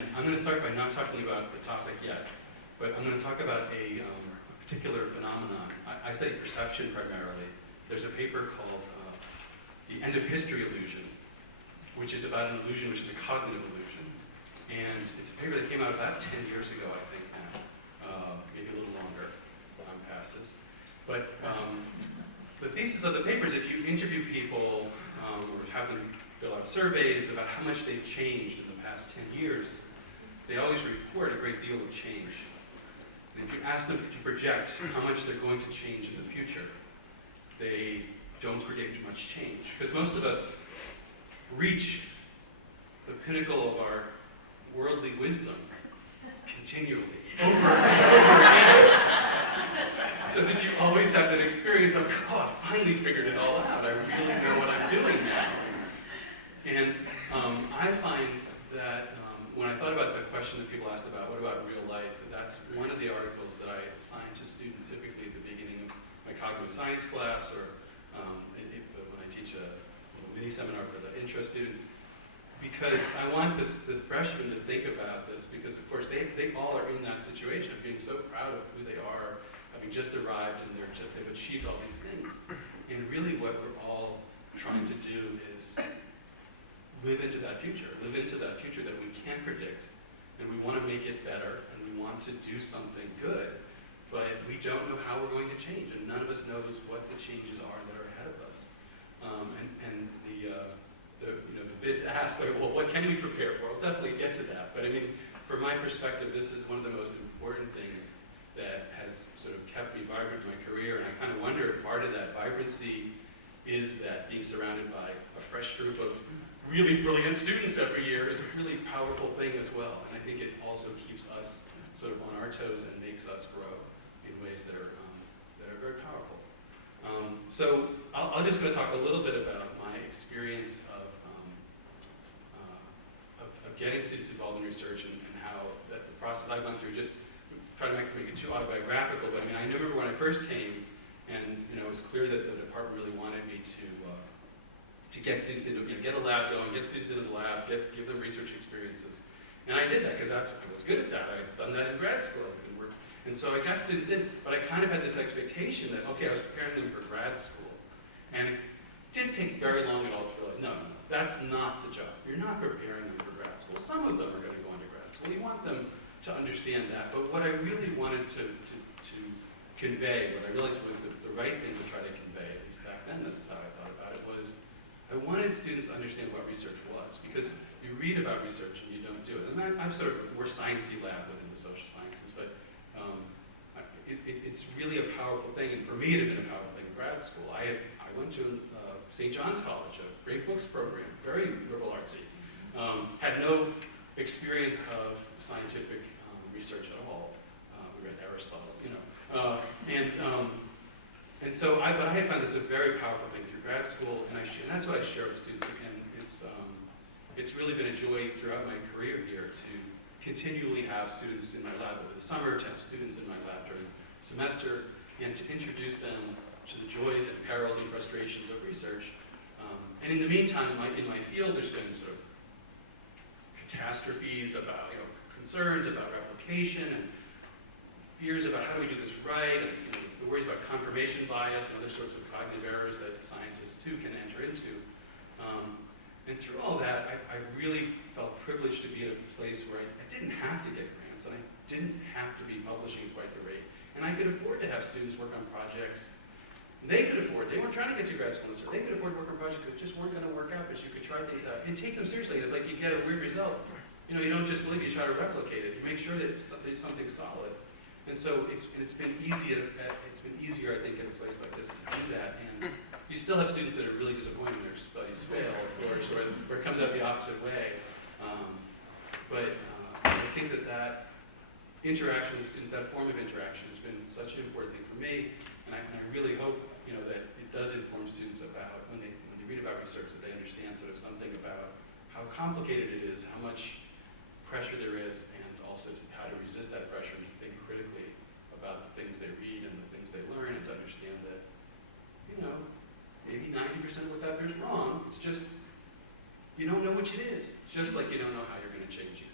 I'm going to start by not talking about the topic yet, but I'm going to talk about a particular phenomenon. I study perception primarily. There's a paper called The End of History Illusion, which is about an illusion which is a cognitive illusion. And it's a paper that came out about 10 years ago, I think now, maybe a little longer, time passes. But the thesis of the paper is if you interview people or have them fill out surveys about how much they've changed in the past 10 years, they always report a great deal of change. And if you ask them to project how much they're going to change in the future, they don't predict much change. Because most of us reach the pinnacle of our worldly wisdom continually, over and over again. So that you always have that experience of, oh, I finally figured it all out. I really know what I'm doing now. And I find that when I thought about the question that people asked about, what about real life, that's one of the articles that I assign to students typically at the beginning of my cognitive science class, or when I teach a little mini seminar for the intro students, because I want the freshmen to think about this, because of course they all are in that situation of being so proud of who they are, having just arrived, and they've achieved all these things. And really what we're all trying to do is live into that future that we can't predict, and we want to make it better, and we want to do something good, but we don't know how we're going to change, and none of us knows what the changes are that are ahead of us. And the bit to ask, well, what can we prepare for? I'll definitely get to that, but I mean, from my perspective, this is one of the most important things that has sort of kept me vibrant in my career, and I kind of wonder if part of that vibrancy is that being surrounded by a fresh group of really brilliant students every year is a really powerful thing as well. And I think it also keeps us sort of on our toes and makes us grow in ways that are very powerful. So I'm just going to talk a little bit about my experience of getting students involved in research and how that the process I've gone through, just try to make it too autobiographical, but I mean, I remember when I first came, and it was clear that the department really wanted me to get students into, get a lab going, get students into the lab, give them research experiences. And I did that because I was good at that. I had done that in grad school. And so I got students in, but I kind of had this expectation that, okay, I was preparing them for grad school. And it didn't take very long at all to realize, no, that's not the job. You're not preparing them for grad school. Some of them are going to go into grad school. You want them to understand that. But what I really wanted to convey, what I realized was the right thing to try to convey, at least back then, this is how I thought about it, was I wanted students to understand what research was, because you read about research and you don't do it. And we're sciencey lab within the social sciences, but it's really a powerful thing, and for me it had been a powerful thing in grad school. I went to St. John's College, a great books program, very liberal artsy. Had no experience of scientific research at all. We read Aristotle, and so I had found this a very powerful thing through grad school, and that's what I share with students. Again, it's really been a joy throughout my career here to continually have students in my lab over the summer, to have students in my lab during the semester, and to introduce them to the joys and perils and frustrations of research. And in the meantime, in my field, there's been sort of catastrophes about, concerns about replication and fears about how do we do this right, and the worries about confirmation bias and other sorts of cognitive errors that scientists too can enter into. And through all that, I really felt privileged to be at a place where I didn't have to get grants, and I didn't have to be publishing at quite the rate. And I could afford to have students work on projects. They weren't trying to get to grad school, so they could afford to work on projects that just weren't going to work out, but you could try things out and take them seriously. Like you get a weird result. You don't just believe, you try to replicate it. You make sure that it's something solid. And so it's been easier, I think, in a place like this to do that. And you still have students that are really disappointed when their studies fail, or it comes out the opposite way. But I think that interaction with students, that form of interaction, has been such an important thing for me. And I really hope that it does inform students about, when they read about research, that they understand sort of something about how complicated it is, how much pressure there is, and also how to resist that pressure and to think critically about the things they read and the things they learn, and to understand that, maybe 90% of what's out there is wrong. It's just, you don't know which it is. It's just like you don't know how you're going to change it.